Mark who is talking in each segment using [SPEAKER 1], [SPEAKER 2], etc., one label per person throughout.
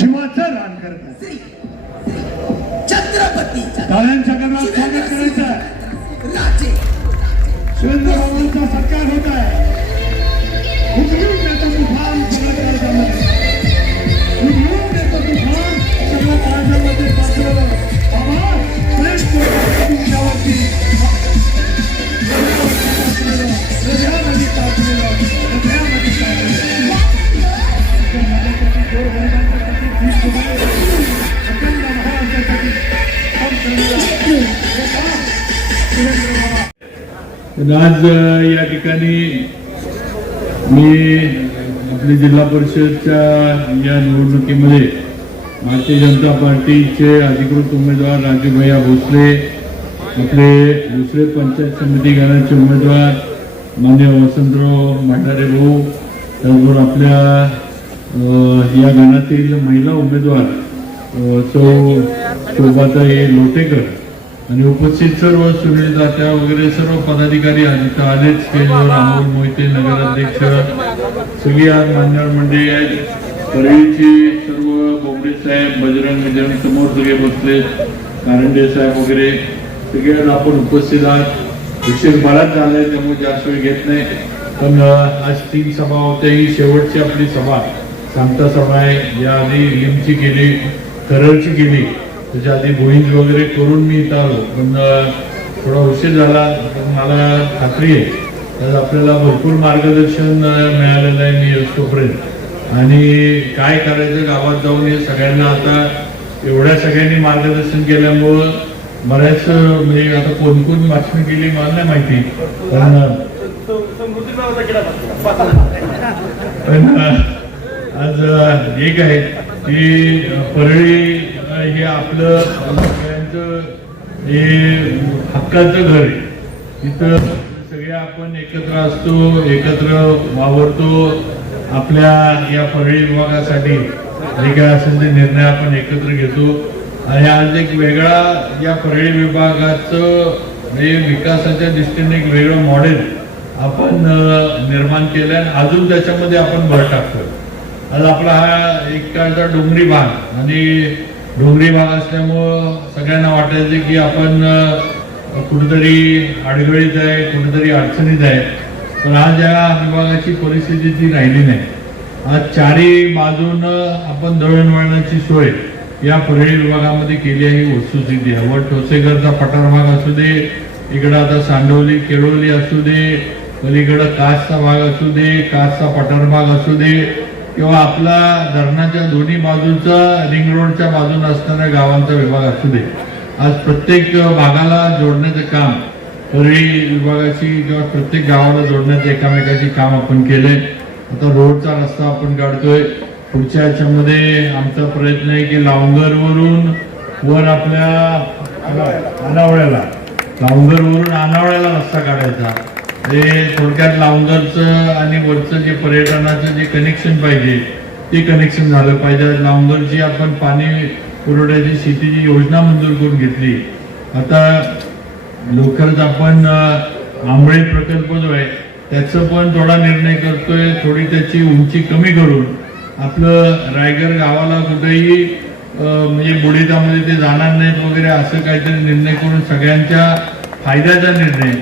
[SPEAKER 1] जीवाचं रान करतात
[SPEAKER 2] श्री छत्रपती
[SPEAKER 1] टाळ्यांच्या गजरात स्वागत करायचं आहे. सुरेंद्रबाबांचा सत्कार होत आहे.
[SPEAKER 3] पण आज या ठिकाणी मी आपली जिल्हा परिषदच्या या निवडणुकीमध्ये भारतीय जनता पार्टीचे अधिकृत उमेदवार राजूभैया भोसले आपले दुसरे पंचायत समिती गणाचे उमेदवार मान्य वसंतराव भंडारे भाऊ त्याचबरोबर आपल्या या गणातील महिला उमेदवार अ, सौ शोभाताई लोटेकर आणि उपस्थित सर्व सुनील दात्या वगैरे सर्व पदाधिकारी आज आलेच केल्यावर अमोल मोहिते नगराध्यक्ष सगळी आज मान्यवर मंडळी आहेत. परळीचे सर्व बोबडे साहेब बजरंग बजरंग समोर सगळे बसले. कारंडे साहेब वगैरे. सगळे आपण उपस्थित आहात. उशीर बराच झालाय त्यामुळे जास्त वेळ घेत नाही. पण आज तीन सभा होत्या. ही शेवटची आपली सभा. सांगता सभा आहे. या आधी लिमची केली करळची केली. त्याच्या आधी बोईंग वगैरे करून मी इथं आलो. पण थोडा उशीर झाला. पण मला खात्री आहे. तर आपल्याला भरपूर मार्गदर्शन मिळालेलं आहे मी असतोपर्यंत आणि काय करायचं गावात जाऊन हे सगळ्यांना आता एवढ्या सगळ्यांनी मार्गदर्शन केल्यामुळं बऱ्याच म्हणजे आता कोण कोण भाषण केली मला नाही माहिती. पण पण आज एक आहे की परळी हे आपलं सगळ्यांचं हे हक्काचं घर आहे. इथं सगळे आपण एकत्र असतो एकत्र वावरतो आपल्या या परळी विभागासाठी. जे काय असेल ते निर्णय आपण एकत्र घेतो. आणि आज एक वेगळा या परळी विभागाचं म्हणजे विकासाच्या दृष्टीने एक वेगळं मॉडेल आपण निर्माण केलं आणि अजून त्याच्यामध्ये आपण भर टाकतो आज आपला हा एक काळचा डोंगरी भाग आणि डोंगरी भाग असल्यामुळं सगळ्यांना वाटायचं की आपण कुठेतरी अडगळीत आहे कुठेतरी अडचणीत आहे. पण आज या विभागाची परिस्थिती ती राहिली नाही. आज चारी बाजून आपण दळणवळणाची सोय या परळी विभागामध्ये केली आहे ही वस्तुस्थिती आहे. व ठोसेघरचा पठार भाग असू दे इकडं आता सांडवली केळवली असू दे पलीकडं कासचा भाग असू दे कासचा पठार भाग असू दे किंवा आपला धरणाच्या दोन्ही बाजूचा रिंग रोडच्या बाजून असणाऱ्या गावांचा विभाग असू दे. आज प्रत्येक भागाला जोडण्याचं काम परळी विभागाशी किंवा प्रत्येक गावाला जोडण्याचं एकामेकाशी काम आपण केले आता रोडचा रस्ता आपण काढतोय. पुढच्या याच्यामध्ये आमचा प्रयत्न आहे की लावंगरवरून वर आपल्या अनावळ्याला. लावंगरवरून अनावळ्याला रस्ता काढायचा. ते थोडक्यात लावंगरचं आणि वरचं जे पर्यटनाचं जे कनेक्शन पाहिजे ते कनेक्शन झालं पाहिजे. लावंगरची आपण पाणी पुरवठ्याची शेतीची योजना मंजूर करून घेतली. आता लवकरच आपण आंबळे प्रकल्प जो आहे त्याचं पण थोडा निर्णय करतोय. थोडी त्याची उंची कमी करून आपलं रायगड गावाला कुठेही म्हणजे बुडीतामध्ये ते जाणार नाहीत वगैरे असं काहीतरी निर्णय करून सगळ्यांच्या फायद्याचा निर्णय.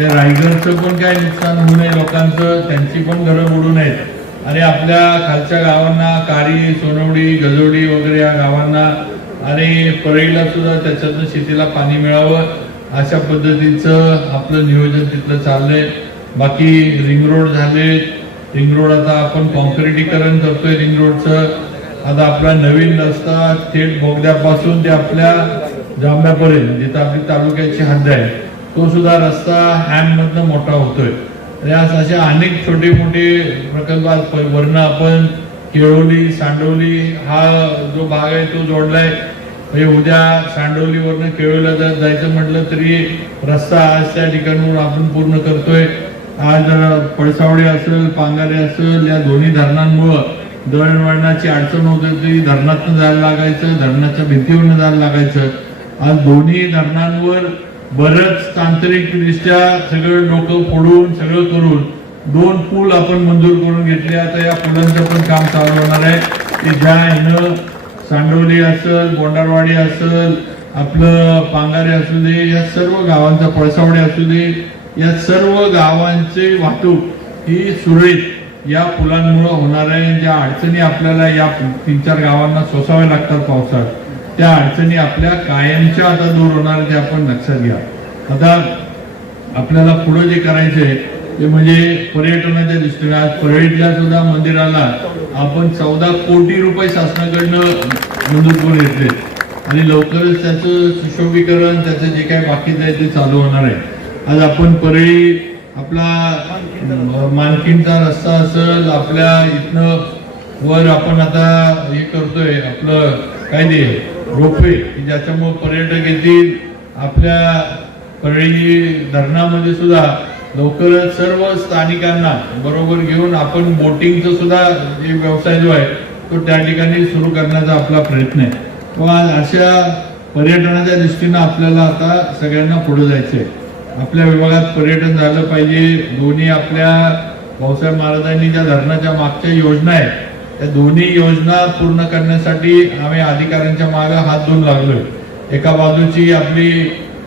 [SPEAKER 3] रायगडचं पण काय नुकसान होऊ नये लोकांचं त्यांची पण घरं बुडू नयेत. आणि आपल्या खालच्या गावांना कारी सोनवडी गजोडी वगैरे या गावांना आणि परळीला सुद्धा त्याच्यातनं शेतीला पाणी मिळावं अशा पद्धतीचं आपलं नियोजन तिथलं चाललंय. बाकी रिंग रोड झाले रिंग रोड आता आपण कॉन्क्रिटीकरण करतोय रिंग रोडचं आता आपला नवीन रस्ता थेट बोगद्यापासून ते आपल्या जांभ्यापर्यंत जिथं आपली तालुक्याची हद्द आहे. तो सुद्धा रस्ता हॅममधनं मोठा होतोय. आणि आज असे अनेक छोटे मोठे प्रकल्प वर्ण प- वरनं आपण केळोली सांडवली हा जो भाग आहे तो जोडलाय. म्हणजे उद्या सांडवलीवरनं केळवलीला जर जायचं म्हटलं तरी रस्ता आज त्या ठिकाणावर आपण पूर्ण करतोय. आज पळसावडी असेल पांगारे असेल या दोन्ही धरणांमुळं दळणवळणाची अडचण होत होती धरणातनं जायला लागायचं धरणाच्या भिंतीवरनं जायला लागायचं. आज दोन्ही धरणांवर बरंच तांत्रिकदृष्ट्या सगळं डोकं फोडून सगळं करून दोन पूल आपण मंजूर करून घेतले. आता या पुलांचं पण काम चालू होणार आहे. की ज्या हिनं सांडोली असेल गोंडारवाडी असेल आपलं पांगारे असू दे या सर्व गावांचा पळसावडे असू दे या सर्व गावांचे वाहतूक ही सुरळीत या पुलांमुळं होणार आहे. ज्या अडचणी आपल्याला या तीन चार गावांना सोसाव्या लागतात पावसात त्या अडचणी आपल्या कायमच्या आता दूर होणार ते आपण लक्षात घ्या. आता आपल्याला पुढे जे करायचे ते म्हणजे पर्यटनाच्या दृष्टीने आज परळीतल्या सुद्धा मंदिराला आपण चौदा कोटी रुपये शासनाकडनं मंजूर करून घेतले. आणि लवकरच त्याचं सुशोभीकरण त्याचं जे काही बाकीचं आहे ते चालू होणार आहे. आज आपण परळी आपला अं, मानकीनचा रस्ता असेल आपल्या इथनं वर आपण आता हे करतोय आपलं काय ते रोपे. की ज्याच्यामुळे पर्यटक येतील आपल्या परळी धरणामध्ये सुद्धा लवकरच सर्व स्थानिकांना बरोबर घेऊन आपण बोटिंगचा सुद्धा जे व्यवसाय जो आहे तो त्या ठिकाणी सुरू करण्याचा आपला प्रयत्न आहे. किंवा अशा पर्यटनाच्या दृष्टीनं आपल्याला आता सगळ्यांना पुढे जायचं आहे. आपल्या विभागात पर्यटन झालं पाहिजे. दोन्ही आपल्या भाऊसाहेब महाराजांनी ज्या धरणाच्या मागच्या योजना आहेत त्या दोन्ही योजना पूर्ण करण्यासाठी आम्ही अधिकाऱ्यांच्या मागे हात धुवून लागलोय. एका बाजूची आपली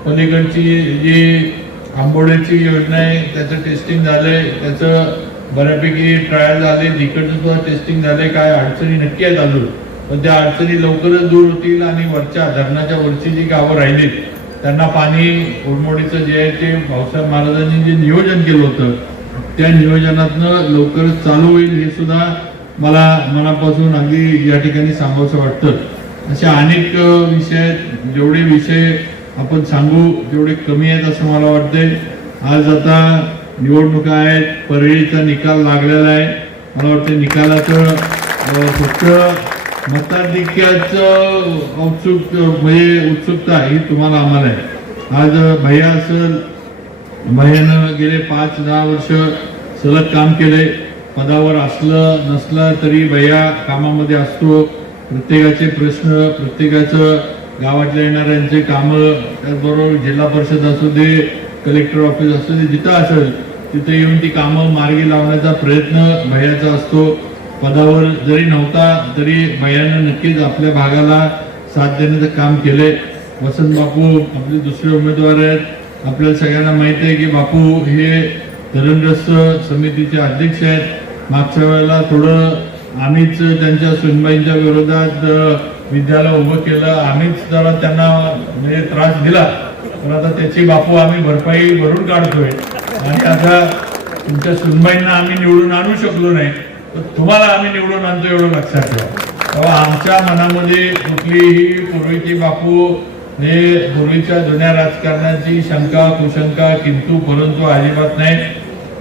[SPEAKER 3] पलीकडची जी आंबोड्याची योजना आहे त्याचं टेस्टिंग झालंय. त्याचं बऱ्यापैकी ट्रायल झाले. तिकडचं सुद्धा टेस्टिंग झालंय काय अडचणी नक्की आहेत अजून. पण त्या अडचणी लवकरच दूर होतील आणि वरच्या धरणाच्या वरची जी गावं राहिलीत त्यांना पाणी उडमोडीचं जे आहे ते भाऊसाहेब महाराजांनी जे नियोजन केलं होतं त्या नियोजनातनं लवकरच चालू होईल हे सुद्धा मला मनापासून अगदी या ठिकाणी सांगावंसं वाटतं. अशा अनेक विषय आहेत जेवढे विषय आपण सांगू तेवढे कमी आहेत असं मला वाटतंय. आज आता निवडणुका आहेत परळीचा निकाल लागलेला आहे. मला वाटतं निकालाचं फक्त मताधिक्याचं औत्सुक म्हणजे उत्सुकता ही तुम्हाला आम्हाला आहे. आज भैया असेल भैयानं गेले पाच दहा वर्ष सलग काम केले पदावर असलं नसलं तरी भैया कामामध्ये असतो. प्रत्येकाचे प्रश्न प्रत्येकाचं गावातल्या येणाऱ्यांचे कामं त्याचबरोबर जिल्हा परिषद असू दे कलेक्टर ऑफिस असू दे जिथं असेल तिथे येऊन ती कामं मार्गी लावण्याचा प्रयत्न भैयाचा असतो. पदावर जरी नव्हता तरी भैयानं नक्कीच आपल्या भागाला साथ देण्याचं काम केले वसंत बापू आपले दुसरे उमेदवार आहेत. आपल्याला सगळ्यांना माहिती आहे की बापू हे धरणग्रस्त समितीचे अध्यक्ष आहेत. मागच्या वेळेला थोडं आम्हीच त्यांच्या सुनबाईंच्या विरोधात विद्यालय उभं केलं. आम्हीच जरा त्यांना म्हणजे त्रास दिला. तर आता त्याची बापू आम्ही भरपाई भरून काढतोय. आणि आता तुमच्या सुनबाईंना आम्ही निवडून आणू शकलो नाही. तर तुम्हाला आम्ही निवडून आणतो एवढं लक्षात ठेवा. तेव्हा आमच्या मनामध्ये कुठलीही पूर्वीची बापू हे पूर्वीच्या जुन्या राजकारणाची शंका कुशंका किंतु परंतु अजिबात नाही.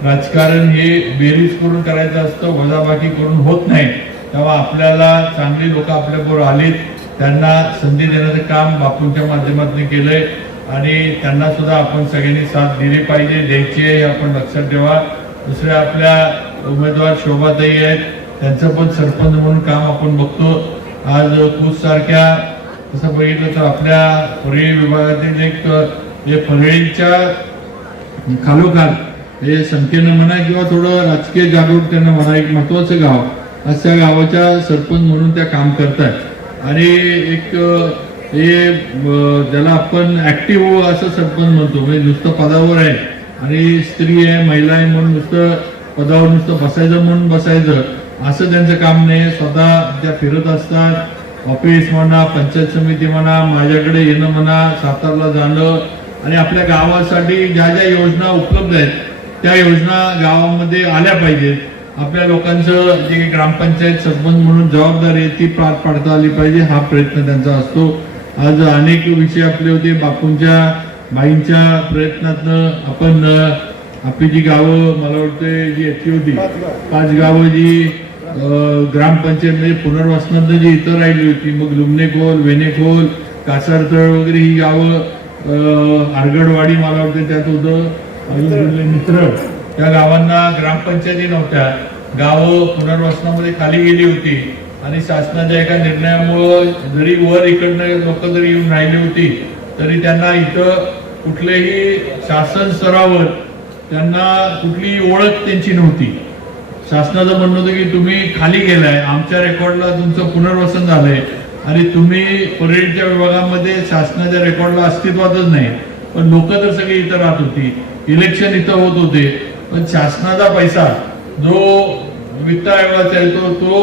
[SPEAKER 3] राजकारण हे बेरीज करून करायचं असतं वजाबाकी करून होत नाही. तेव्हा आपल्याला चांगली लोक आपल्याबरोबर आलीत त्यांना संधी देण्याचं काम बापूंच्या माध्यमातून केलंय आणि त्यांना सुद्धा आपण सगळ्यांनी साथ दिली पाहिजे द्यायची आहे हे आपण लक्षात ठेवा. दुसऱ्या आपल्या उमेदवार शोभाताई आहेत त्यांचं पण सरपंच म्हणून काम आपण बघतो. आज कुस सारख्या तसं बघितलं तर आपल्या परळी विभागातील एक जे परळीच्या खालोखाल हे संख्येनं म्हणा किंवा थोडं राजकीय जागरूकतेनं म्हणा एक महत्वाचं गाव अशा गावाच्या सरपंच म्हणून त्या काम करतात आणि एक हे ज्याला आपण ऍक्टिव्ह असं सरपंच म्हणतो म्हणजे नुसतं पदावर आहे आणि स्त्री आहे महिला आहे म्हणून नुसतं पदावर नुसतं बसायचं म्हणून बसायचं असं त्यांचं काम नाही. स्वतः त्या फिरत असतात ऑफिस म्हणा पंचायत समिती म्हणा माझ्याकडे येणं म्हणा सातारला जाणं आणि आपल्या गावासाठी ज्या ज्या योजना उपलब्ध आहेत त्या योजना गावामध्ये आल्या पाहिजेत आपल्या लोकांचं जे काही ग्रामपंचायत सरपंच म्हणून जबाबदारी आहे ती पार पाडता आली पाहिजे हा प्रयत्न त्यांचा असतो. आज अनेक विषय आपले होते बापूंच्या बाईंच्या प्रयत्नातनं आपण आपली जी गावं मला वाटतं जी याची होती पाच गावं जी ग्रामपंचायतमध्ये पुनर्वसनात जी इतर राहिली होती मग लुमणेखोल वेणेखोल कासारतळ वगैरे ही गावं आरगडवाडी मला वाटतं त्यात होतं. मित्र त्या गावांना ग्रामपंचायती नव्हत्या. गावं पुनर्वसनामध्ये खाली गेली होती आणि शासनाच्या एका निर्णयामुळं जरी वर इकडनं लोक जरी येऊन राहिली होती तरी त्यांना इथं कुठलेही शासन स्तरावर त्यांना कुठली ओळख त्यांची नव्हती. शासनाचं म्हणणं होतं की तुम्ही खाली गेलाय आमच्या रेकॉर्डला तुमचं पुनर्वसन झालंय आणि तुम्ही परेडच्या विभागामध्ये शासनाच्या रेकॉर्डला अस्तित्वातच नाही. पण लोक तर सगळी इथं राहत होती. इलेक्शन इथं होत होते. पण शासनाचा पैसा जो वित्त आयोगाचा येतो तो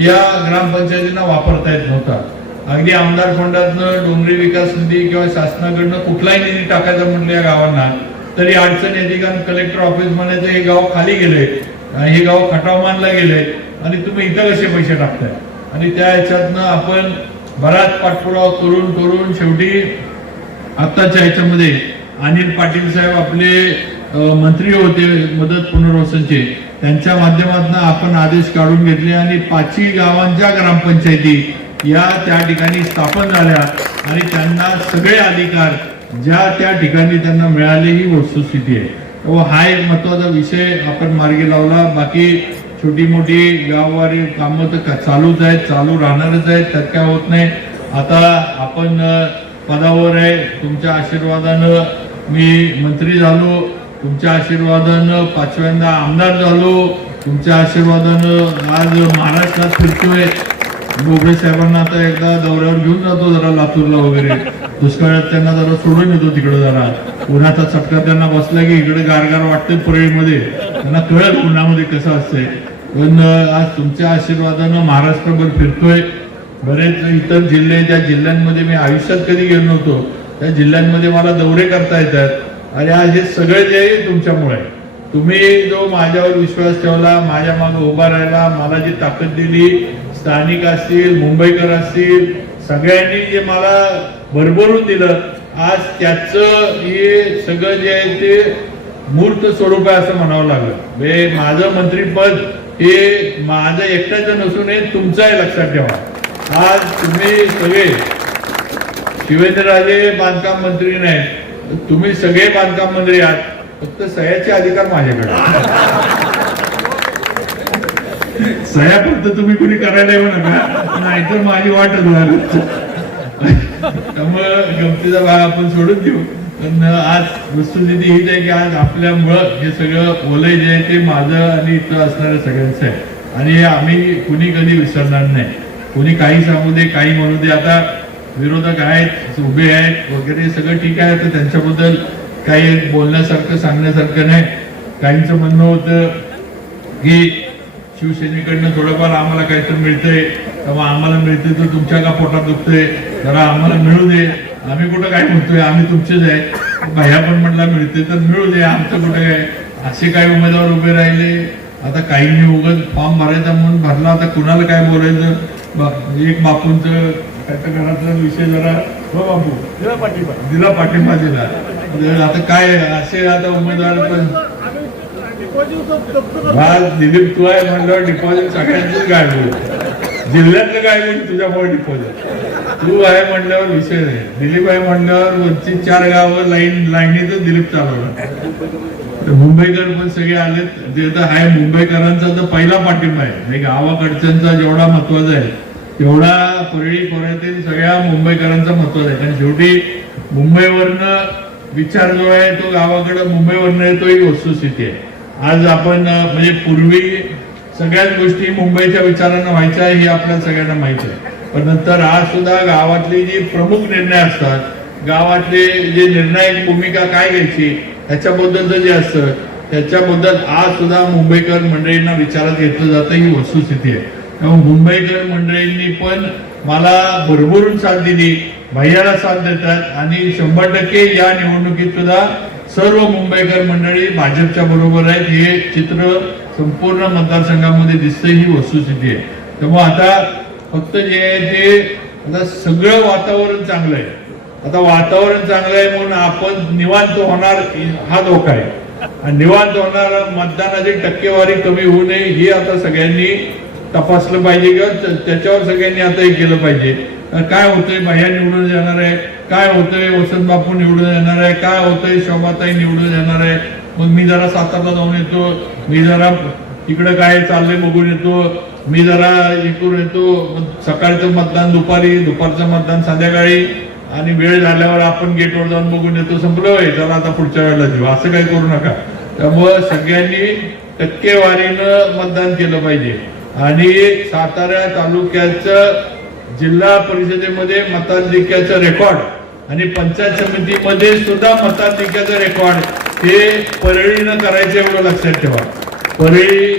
[SPEAKER 3] या ग्रामपंचायतींना वापरता येत नव्हता. अगदी आमदार फंडातनं डोंगरी विकास निधी किंवा शासनाकडनं कुठलाही निधी टाकायचा म्हटलं या गावांना तरी अडचण येते कारण कलेक्टर ऑफिस म्हणायचं हे गाव खाली गेले हे गाव खटाव मानला गेले आणि तुम्ही इथं कसे पैसे टाकताय? आणि त्या ह्याच्यातनं आपण बराच पाठपुरावा करून करून शेवटी आत्ताच्या ह्याच्यामध्ये अनिल पाटील साहेब आपले मंत्री होते मदत पुनर्वसनचे. त्यांच्या माध्यमातून आपण आदेश काढून घेतले आणि पाचही गावांच्या ग्रामपंचायती या त्या ठिकाणी स्थापन झाल्या आणि त्यांना सगळे अधिकार ज्या त्या ठिकाणी त्यांना मिळाले ही वस्तुस्थिती आहे. व हा एक महत्त्वाचा विषय आपण मार्गी लावला. बाकी छोटी मोठी गाववारी कामं तर चालूच आहेत चालू राहणारच आहेत त्यात काय होत नाही. आता आपण पदावर आहे. तुमच्या आशीर्वादानं मी मंत्री झालो तुमच्या आशीर्वादानं पाचव्यांदा आमदार झालो तुमच्या आशीर्वादानं आज महाराष्ट्रात फिरतोय. बोबडे साहेबांना आता एकदा दौऱ्यावर घेऊन जातो जरा लातूरला वगैरे. दुष्काळात त्यांना जरा सोडून येतो तिकडे जरा. उन्हाचा चटका त्यांना बसला की इकडे गारगार वाटते परळीमध्ये. त्यांना कळत उन्हामध्ये कसं असतंय. पण आज तुमच्या आशीर्वादानं महाराष्ट्रभर फिरतोय. बरेच इतर जिल्हे त्या जिल्ह्यांमध्ये मी आयुष्यात कधी गेलो नव्हतो. त्या जिल्ह्यांमध्ये मला दौरे करता येतात. आणि आज हे सगळे जे आहे तुमच्यामुळे. तुम्ही जो माझ्यावर विश्वास ठेवला माझ्या मागे उभा राहिला मला जी ताकद दिली स्थानिक असतील मुंबईकर असतील सगळ्यांनी जे मला भरभरून दिलं आज त्याचं हे सगळं जे आहे ते मूर्त स्वरूप आहे असं म्हणावं लागलं. म्हणजे माझं मंत्रीपद हे माझं एकट्याचं नसून हे तुमचं आहे लक्षात ठेवा. आज तुम्ही सगळे शिवेंद्रराजे बांधकाम मंत्री नाही. तुम्ही सगळे बांधकाम मंत्री आहात. फक्त सह्याचे अधिकार माझ्याकडे सह्या फक्त तुम्ही कुणी करायला येऊ नका. नाहीतर माझी वाट त्यामुळं गमतीचा भाग आपण सोडून देऊ. पण आज वस्तुस्थिती हीच आहे की आज आपल्यामुळं हे सगळं ओलय जे आहे ते माझं आणि इथं असणाऱ्या सगळ्यांचं आहे. आणि आम्ही कुणी कधी विसरणार नाही. कुणी काही सांगू दे काही म्हणू दे. आता विरोधक आहेत उभे आहेत वगैरे सगळं ठीक आहे. तर त्यांच्याबद्दल काही बोलण्यासारखं सांगण्यासारखं नाही. काहींचं म्हणणं होतं की शिवसेनेकडनं थोडंफार आम्हाला काहीतरी मिळतंय. तेव्हा आम्हाला मिळतंय तर तुमच्या का पोटात दुखतंय? जरा आम्हाला मिळू दे. आम्ही कुठं काय म्हणतोय? आम्ही तुमचेच आहे. भैया पण म्हटला मिळते तर मिळू दे. आमचं कुठं काय असे काही उमेदवार उभे राहिले. आता काहींनी उगत फॉर्म भरायचा म्हणून भरला. आता कुणाला काय बोलायचं? एक बापूंचं त्याच्या घरातला विषय जरा हो बापू. दिला पाठिंबा. दिला तर आता काय असे आता उमेदवार पण दिलीप तू आहे म्हणल्यावर डिपॉझिट सगळ्यांचंच गायब जिल्ह्यातलं गायब तुझ्यामुळे डिपॉझिट तू आहे म्हणल्यावर विषय नाही. दिलीप आहे म्हणल्यावर वरची चार गावं लाईन लाईनीतच दिलीप चालवला तर मुंबईकर पण सगळे आलेत. जे तर आहे मुंबईकरांचा तर पहिला पाठिंबा आहे. म्हणजे गावाकडच्यांचा जेवढा महत्त्वाचा आहे एवढा परळी खोऱ्यातील सगळ्या मुंबईकरांचा महत्त्वाचा आहे. कारण शेवटी मुंबईवरनं विचार जो आहे तो गावाकडं मुंबईवरनं येतो ही वस्तुस्थिती आहे. आज आपण म्हणजे पूर्वी सगळ्याच गोष्टी मुंबईच्या विचारानं व्हायच्या ही आपल्या सगळ्यांना माहिती आहे. पण नंतर आज सुद्धा गावातली जी प्रमुख निर्णय असतात गावातले जे निर्णायक भूमिका काय घ्यायची ह्याच्याबद्दलचं जे असतं त्याच्याबद्दल आज सुद्धा मुंबईकर मंडळींना विचारात घेतलं जातं ही वस्तुस्थिती आहे. त्यामुळे मुंबईकर मंडळींनी पण मला भरभरून साथ दिली भैयाला साथ देतात आणि शंभर टक्के या निवडणुकीत सुद्धा सर्व मुंबईकर मंडळी भाजपच्या बरोबर आहेत. हे चित्र संपूर्ण मतदारसंघामध्ये दिसतं ही वस्तुस्थिती आहे. त्यामुळे आता फक्त जे आहे ते आता सगळं वातावरण चांगलं आहे. आता वातावरण चांगलं आहे म्हणून आपण निवांत होणार हा धोका आहे. आणि निवांत होणार मतदानाची टक्केवारी कमी होऊ नये हे आता सगळ्यांनी तपासलं पाहिजे किंवा त्याच्यावर सगळ्यांनी आता हे केलं पाहिजे. काय होतंय? बाह्या निवडून येणार आहे. काय होतंय? वसंत बापू निवडून येणार आहे. काय होतंय? शोभाताई निवडून येणार आहे. मग मी जरा सातारला जाऊन येतो. मी जरा इकडं काय चाललंय बघून येतो. मी जरा इकडून येतो. मग सकाळचं मतदान दुपारी दुपारचं मतदान संध्याकाळी. आणि वेळ झाल्यावर आपण गेटवर जाऊन बघून येतो. संपलं होय चला आता पुढच्या वेळेला देऊ असं काही करू नका. त्यामुळं सगळ्यांनी टक्केवारीनं मतदान केलं पाहिजे. आणि सातारा तालुक्याचं जिल्हा परिषदेमध्ये मताधिक्याचं रेकॉर्ड आणि पंचायत समितीमध्ये सुद्धा मताधिक्याचं रेकॉर्ड हे परळीनं करायचं एवढं लक्षात ठेवा. परळी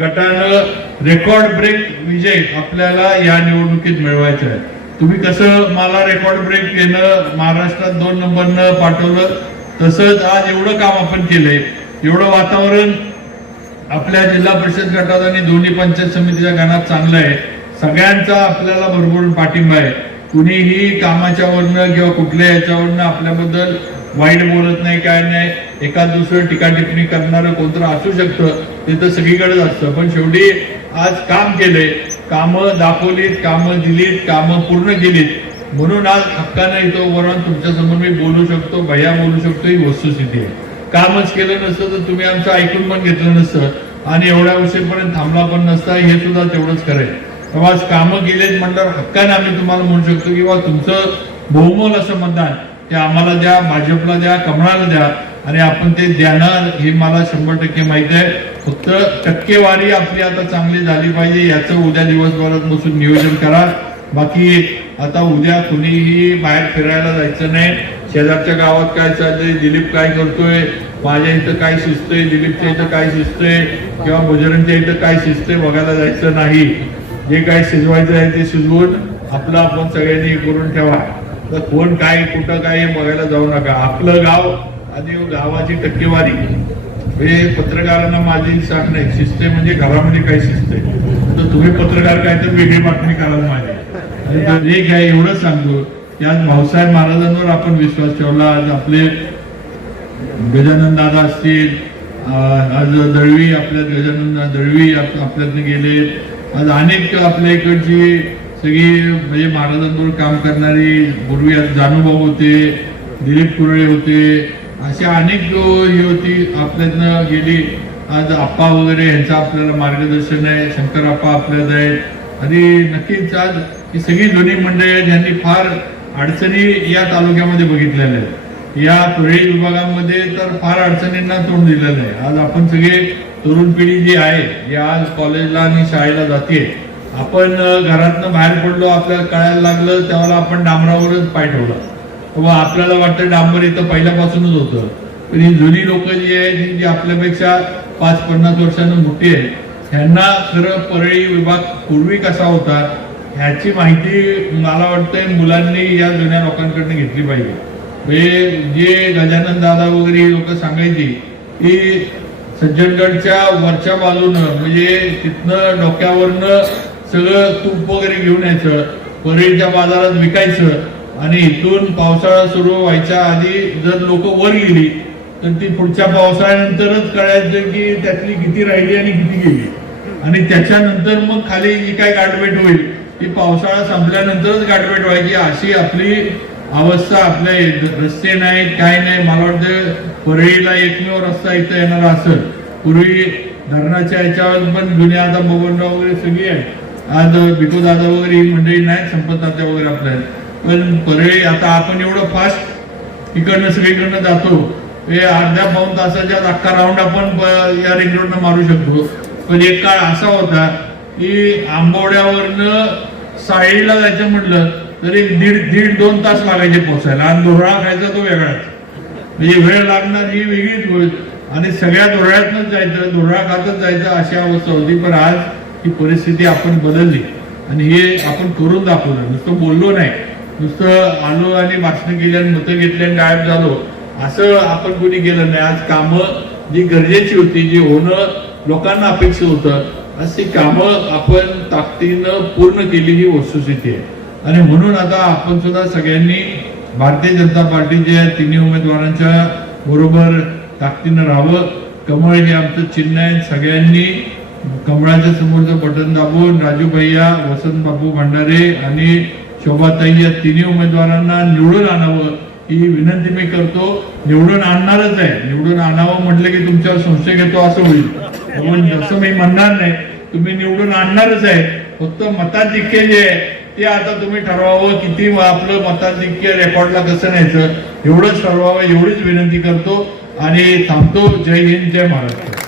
[SPEAKER 3] गटानं रेकॉर्ड ब्रेक विजय आपल्याला या निवडणुकीत मिळवायचा आहे. तुम्ही कसं मला रेकॉर्ड ब्रेक घेणं महाराष्ट्रात दोन नंबरनं पाठवलं तसंच आज एवढं काम आपण केलंय. एवढं वातावरण आपल्या जिल्हा परिषद गटात आणि दोन्ही पंचायत समितीच्या गणात चांगलं आहे. सगळ्यांचा आपल्याला भरभरून पाठिंबा आहे. कुणीही कामाच्या वरनं किंवा कुठल्या याच्यावरनं आपल्याबद्दल वाईट बोलत नाही काय नाही एखाद दुसरं टीका टिप्पणी करणारं कोणतं असू शकतं ते तर सगळीकडेच असतं. पण शेवटी आज काम केलंय. कामं दाखवलीत कामं दिलीत कामं पूर्ण केलीत. म्हणून आज हक्कानं इथं वरून तुमच्यासमोर मी बोलू शकतो भैया बोलू शकतो ही वस्तुस्थिती आहे. कामच केलं नसतं तर तुम्ही आमचं ऐकून पण घेतलं नसतं. आणि एवढ्या उशीरपर्यंत थांबला पण नसता हे सुद्धा तेवढंच करेल तेव्हा आज कामं केलेत म्हटल्यावर हक्काने आम्ही तुम्हाला म्हणू शकतो किंवा तुमचं बहुमोल असं मतदान ते आम्हाला द्या भाजपला द्या कमळाला द्या आणि आपण ते देणार हे मला शंभर टक्के माहिती आहे. फक्त टक्केवारी आपली आता चांगली झाली पाहिजे याचं उद्या दिवसभरात बसून नियोजन करा. बाकी आता उद्या कुणीही बाहेर फिरायला जायचं नाही. शेजारच्या गावात काय चाललंय दिलीप काय करतोय? माझ्या इथं काय शिजतंय दिलीपच्या इथं काय शिजतंय किंवा भजरांच्या इथं काय शिजतंय बघायला जायचं नाही. जे काय शिजवायचं आहे ते शिजवून आपलं आपण सगळ्यांनी हे करून ठेवा. तर कोण काय कुठं काय बघायला जाऊ नका. आपलं गाव आणि गावाची टक्केवारी. हे पत्रकारांना माझी सांग नाही. शिजते म्हणजे घरामध्ये काय शिजते तर तुम्ही पत्रकार काय तर वेगळी बातमी कराल माझी. आणि काय एक आहे एवढंच सांगतो की भाऊसाहेब महाराजांवर आपण विश्वास ठेवला. आज आपले गजानन दादा असतील आज दळवी आपल्या गजानन दळवी आप- आपल्यातनं गेले. आज अनेक आपल्या इकडची सगळी म्हणजे महाराजांबरोबर काम करणारी पूर्वी आज जानुभाऊ होते दिलीप कुरळे होते. असे अनेक जो ही होती आपल्यातनं गेली. आज आप्पा वगैरे यांचं आपल्याला मार्गदर्शन आहे. शंकर आप्पा आपल्यात आहेत. आणि नक्कीच आज ही सगळी जुनी मंडळी आहेत ज्यांनी फार अडचणी या तालुक्यामध्ये बघितलेल्या आहेत. या परळी विभागामध्ये तर फार अडचणींना तोंड दिलेलं आहे. आज आपण सगळे तरुण पिढी जी आहे जी आज कॉलेजला आणि शाळेला जाते आपण घरातनं बाहेर पडलो आपल्याला कळायला लागलं त्यावेळेला आपण डांबरावरच पाय ठेवला. किंवा आपल्याला वाटतं डांबर इथं पहिल्यापासूनच होतं. पण ही जुनी लोक जी आहे जी जी आपल्यापेक्षा पाच पन्नास वर्षांना मोठी आहे ह्यांना खरं परळी विभाग पूर्वी कसा होता ह्याची माहिती मला वाटतंय मुलांनी या जुन्या लोकांकडनं घेतली पाहिजे. म्हणजे जे गजानन दादा वगैरे लोक सांगायची की सज्जनगडच्या वरच्या बाजूनं म्हणजे तिथनं डोक्यावरनं सगळं तूप वगैरे घेऊन यायचं परेडच्या बाजारात विकायचं आणि इथून पावसाळा सुरू व्हायच्या आधी जर लोक वर गेली तर ती पुढच्या पावसाळ्यानंतरच कळायचं की त्यातली किती राहिली आणि किती गेली. आणि त्याच्यानंतर मग खाली जी काय गाठभेट होईल ही पावसाळा संपल्यानंतरच गाठभेट व्हायची. अशी आपली अवस्था आपल्या रस्ते नाहीत काय नाही. मला वाटतं परळीला एकमेव रस्ता इथं येणारा असेल. पूर्वी धरणाच्या याच्यावर पण जुन्या आता बबनराव वगैरे सगळी आहेत आज भिकू दादा वगैरे ही मंडळी नाही संपतदात्या वगैरे आपल्या. पण परळी आता आपण एवढं फास्ट इकडनं सगळीकडनं जातो. हे अर्ध्या पाऊन तासाच्या अख्खा राऊंड आपण या रिंग रोडनं मारू शकतो. पण एक काळ असा होता की आंबवड्यावरनं साईडला जायचं म्हटलं तर एक दीड दीड दोन तास लागायचे पोचायला आणि धोरणा खायचा तो वेगळाच. म्हणजे वेळ लागणार ही वेगळीच होईल आणि सगळ्या धोरणातच जायचं धोरणा खातच जायचं अशी अवस्था होती. पण आज ही परिस्थिती आपण बदलली. आणि हे आपण करून दाखवलं. नुसतं बोललो नाही. नुसतं आलो आणि भाषण केली आणि मतं घेतली आणि गायब झालो. असं आपण कोणी केलं नाही. आज कामं जी गरजेची होती जी होणं लोकांना अपेक्षित होतं अशी कामं आपण ताकदीनं पूर्ण केली ही वस्तुस्थिती आहे. आणि म्हणून आता आपण सुद्धा सगळ्यांनी भारतीय जनता पार्टीच्या तिन्ही उमेदवारांच्या बरोबर ताकदीनं राहावं. कमळ हे आमचं चिन्ह आहे. सगळ्यांनी कमळाच्या समोरचं बटन दाबून राजू भैया वसंत बापू भंडारे आणि शोभाताई या तिन्ही उमेदवारांना निवडून आणावं ही विनंती मी करतो. निवडून आणणारच आहे. निवडून आणावं म्हटलं की तुमच्यावर संशय घेतो असं होईल. पण जसं मी म्हणणार नाही. तुम्ही निवडून आणणारच आहे. फक्त मताधिक्य जे आहे ते आता तुम्ही ठरवावं किती आपलं मताधिक्य रेकॉर्डला कसं न्यायचं? एवढंच ठरवावं एवढीच विनंती करतो आणि थांबतो. जय हिंद जय महाराष्ट्र.